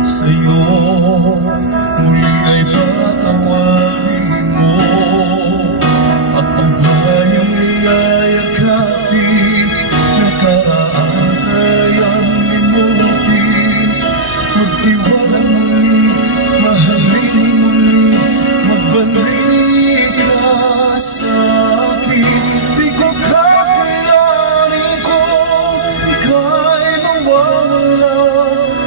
sa'yo. Muli ay patawarin mo. Ako ba'y yayakapin? Nakaraan kayang limutin. Magtiwala muli, mahalin muli, magbalik ka sa'kin. Di ko kakayanin kung ika'y mawawala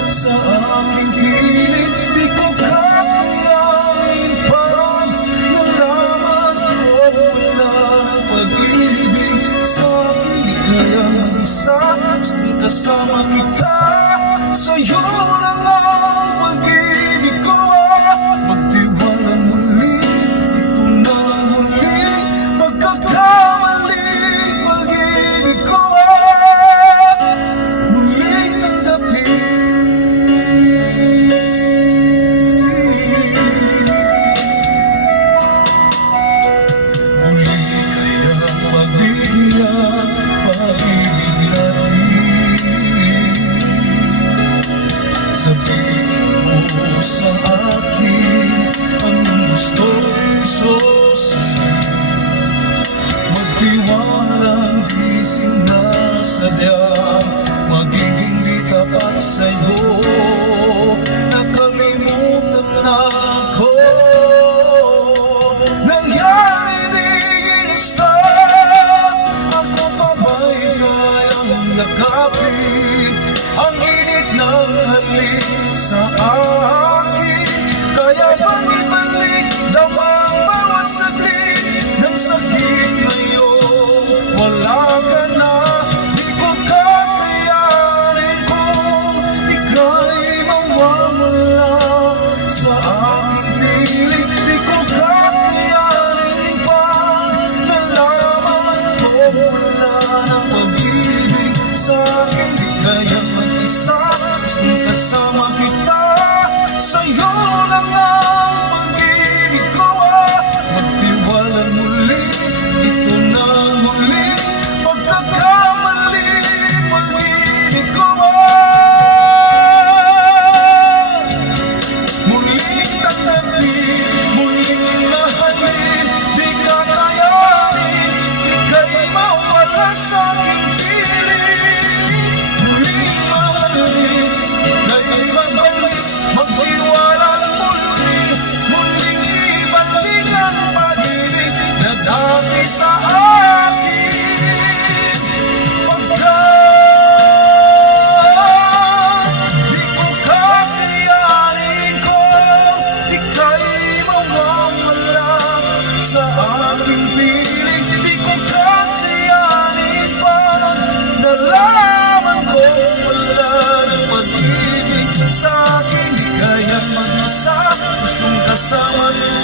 sa aking piling. Di ko kakayanin pag nalaman ko wala ng pag-ibig sa'kin. Di kaya mag-isa, gustong kasama kita. Sa'yo lang ang pag-ibig ko. Magtiwala muli, ito na ang huli pagkakamali. Pag-ibig ko muling tanggapin. Muli kaya pagbigyan, pag-ibig natin. Sabihin mo sa akin ang gusto'y susundin. Magtiwalang di sinasadyang magiging litapat sa'yo. Nakalimutan na ako. Nangyari di ginusta. Ako pa ba'y kayang yakapin ang init ng halik sa akin? Kaya bang ibalik damang bawat saglit ng sakit ngayon? Wala ka na, di ko kakayanin kung ika'y mawawala sa aking piling. Di ko kakayanin pag nalaman ko wala ng pag-ibig sa'kin. Di kaya mag-isa, gustong kasama kita. Sa'yo lang ang pag-ibig ko. Magtiwala muli, ito na ang huli pagkakamali. Pag-ibig ko muling tanggapin, muling mahalin. Di kakayanin, ika'y mawala sa aking piling. Muling mahalin, ika'y magbalik. Magtiwala muli, muling ibalik ang pag-ibig na dati sa akin. Di ko kakayanin kung ika'y mawawala sa aking piling. Di ko kakayanin pag nalaman ko wala ng pag-ibig sa'kin. Di kaya mag-isa, gustong kasama kita.